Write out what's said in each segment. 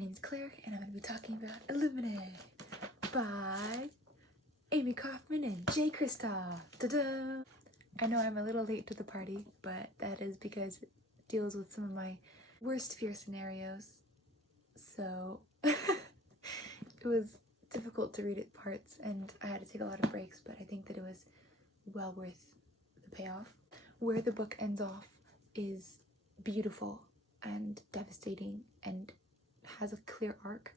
name's Claire, and I'm going to be talking about Illuminae by Amie Kaufman and Jay Kristoff. Ta-da! I know I'm a little late to the party, but that is because it deals with some of my worst fear scenarios. So it was difficult to read at parts, and I had to take a lot of breaks, but I think that it was well worth the payoff. Where the book ends off is beautiful and devastating and has a clear arc.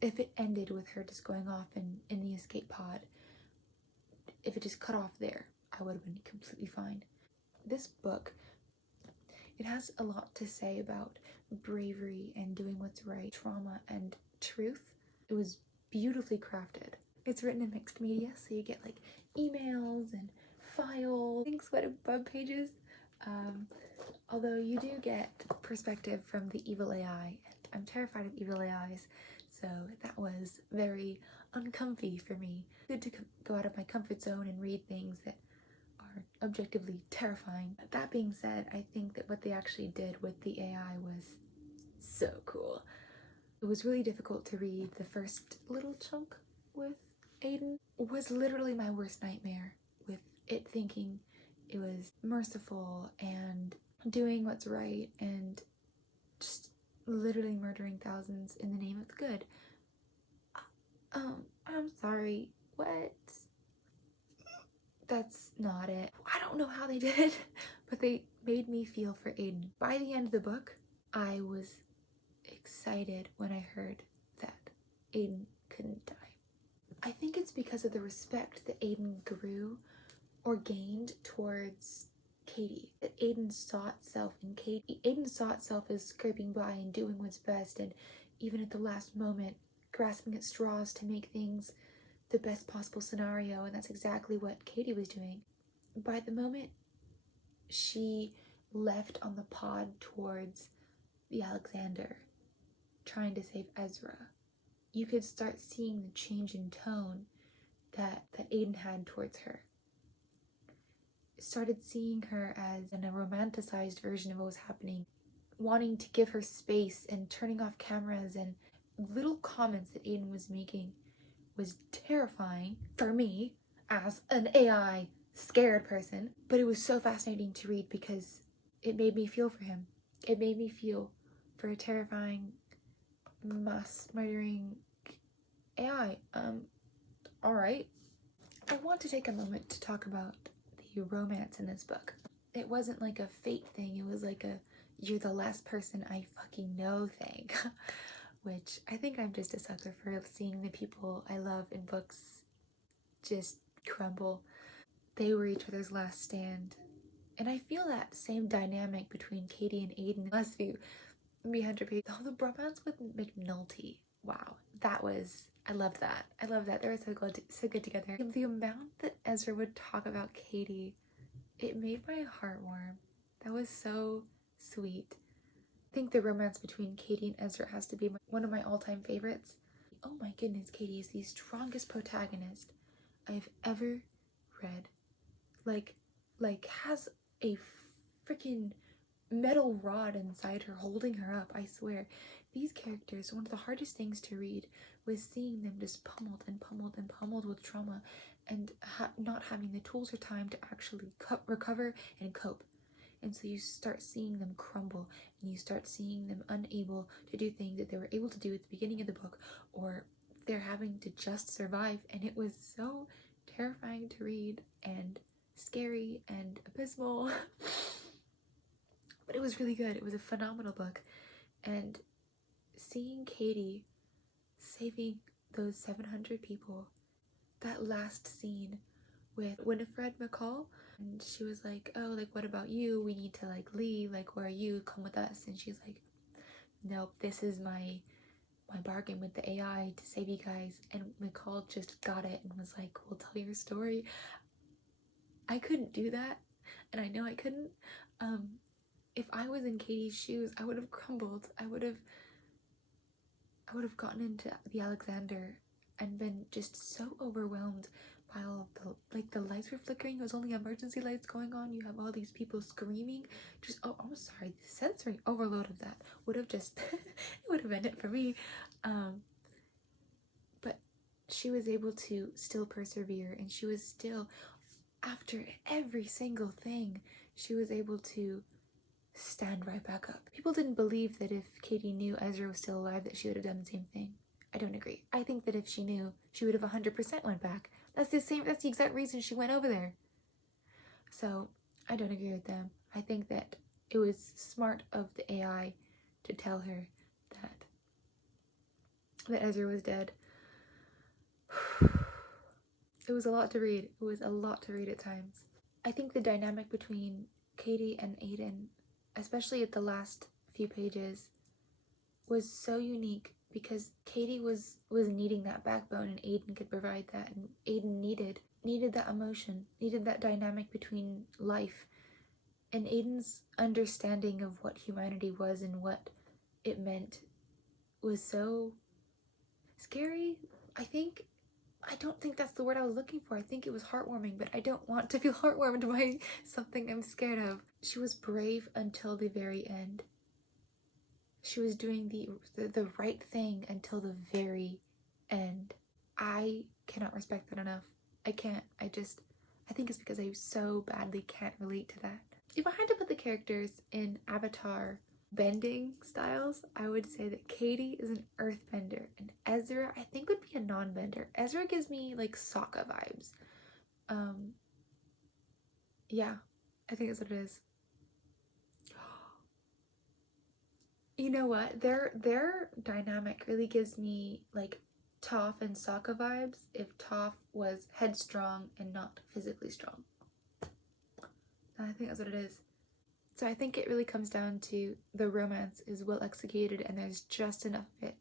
If it ended with her just going off in the escape pod, if it just cut off there, I would have been completely fine. This book, it has a lot to say about bravery and doing what's right, trauma and truth. It was beautifully crafted. It's written in mixed media, so you get like emails and files, pink sweated web pages. Although you do get perspective from the evil AI, and I'm terrified of evil AIs, so that was very uncomfy for me. Good to go out of my comfort zone and read things that are objectively terrifying. That being said, I think that what they actually did with the AI was so cool. It was really difficult to read. The first little chunk with Aiden was literally my worst nightmare, with it thinking it was merciful and doing what's right and just literally murdering thousands in the name of the good. I'm sorry, what? That's not it. I don't know how they did it, but they made me feel for Aiden. By the end of the book, I was excited when I heard that Aiden couldn't die. I think it's because of the respect that Aiden grew or gained towards Katie, that Aiden saw itself in Katie. Aiden saw itself as scraping by and doing what's best, and even at the last moment grasping at straws to make things the best possible scenario, and that's exactly what Katie was doing. By the moment she left on the pod towards the Alexander, trying to save Ezra, you could start seeing the change in tone that Aiden had towards her. Started seeing her as in a romanticized version of what was happening, wanting to give her space and turning off cameras, and little comments that Aiden was making was terrifying for me as an AI scared person, but it was so fascinating to read because it made me feel for him. It made me feel for a terrifying, mass murdering AI. Alright. I want to take a moment to talk about the romance in this book. It wasn't like a fate thing, it was like a you're the last person I fucking know thing. Which I think I'm just a sucker for seeing the people I love in books just crumble. They were each other's last stand. And I feel that same dynamic between Katie and Aiden. Last few 100 pages. Oh, the bromance with McNulty. Wow, I loved that. I love that. They were so good together. The amount that Ezra would talk about Katie, it made my heart warm. That was so sweet. I think the romance between Katie and Ezra has to be one of my all-time favorites. Oh my goodness, Katie is the strongest protagonist I've ever read. Like has a freaking metal rod inside her holding her up, I swear. These characters, one of the hardest things to read was seeing them just pummeled and pummeled and pummeled with trauma and not having the tools or time to actually recover and cope. And so you start seeing them crumble, and you start seeing them unable to do things that they were able to do at the beginning of the book, or they're having to just survive. And it was so terrifying to read and scary and abysmal. But it was really good. It was a phenomenal book. And seeing Katie saving those 700 people, that last scene with Winifred McCall, and she was like, oh, like, what about you? We need to like leave, like, where are you? Come with us. And she's like, nope, this is my bargain with the AI to save you guys. And McCall just got it and was like, well, tell your story. I couldn't do that, and I know I couldn't. If I was in Katie's shoes, I would have crumbled. I would have gotten into the Alexander and been just so overwhelmed while the lights were flickering, it was only emergency lights going on. You have all these people screaming. Just, oh, I'm sorry, the sensory overload of that would have just it would have been it for me. But she was able to still persevere, and she was still, after every single thing, she was able to stand right back up. People didn't believe that if Katie knew Ezra was still alive that she would have done the same thing. I don't agree. I think that if she knew, she would have 100% went back. That's the exact reason she went over there. So I don't agree with them. I think that it was smart of the AI to tell her that Ezra was dead. It was a lot to read. It was a lot to read at times. I think the dynamic between Katie and Aiden, especially at the last few pages, was so unique because Katie was needing that backbone and Aiden could provide that, and Aiden needed that emotion, needed that dynamic between life, and Aiden's understanding of what humanity was and what it meant was so scary. I don't think that's the word I was looking for. I think it was heartwarming, but I don't want to feel heartwarmed by something I'm scared of. She was brave until the very end. She was doing the right thing until the very end. I cannot respect that enough. I can't. I think it's because I so badly can't relate to that. If I had to put the characters in Avatar bending styles, I would say that Katie is an earthbender and Ezra, I think, would be a non-bender. Ezra gives me like Sokka vibes. Yeah, I think that's what it is. You know what? Their dynamic really gives me like Toph and Sokka vibes if Toph was headstrong and not physically strong. I think that's what it is. So I think it really comes down to the romance is well executed and there's just enough of it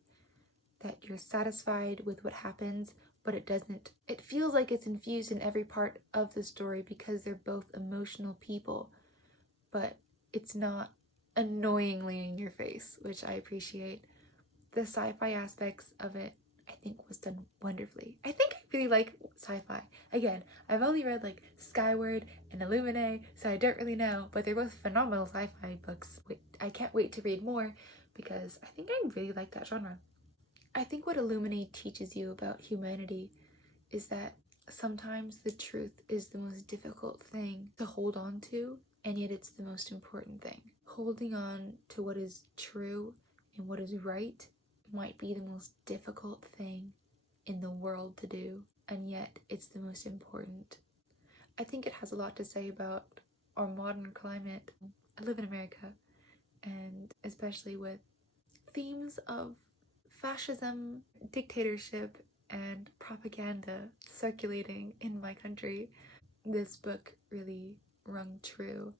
that you're satisfied with what happens, but it feels like it's infused in every part of the story because they're both emotional people, but it's not annoyingly in your face, which I appreciate. The sci-fi aspects of it, I think, was done wonderfully. I think I really like sci-fi. Again, I've only read like Skyward and Illuminae, so I don't really know, but they're both phenomenal sci-fi books. I can't wait to read more because I think I really like that genre. I think what Illuminae teaches you about humanity is that sometimes the truth is the most difficult thing to hold on to, and yet it's the most important thing. Holding on to what is true and what is right might be the most difficult thing in the world to do, and yet it's the most important. I think it has a lot to say about our modern climate. I live in America, and especially with themes of fascism, dictatorship, and propaganda circulating in my country, this book really rung true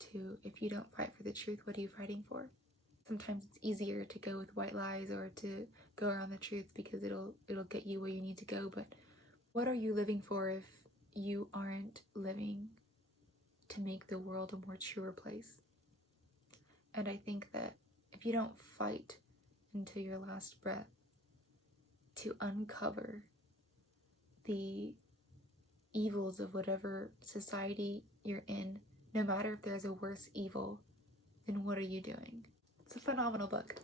to, if you don't fight for the truth, what are you fighting for? Sometimes it's easier to go with white lies or to go around the truth because it'll get you where you need to go, but what are you living for if you aren't living to make the world a more truer place? And I think that if you don't fight until your last breath to uncover the evils of whatever society you're in, no matter if there's a worse evil, then what are you doing? It's a phenomenal book.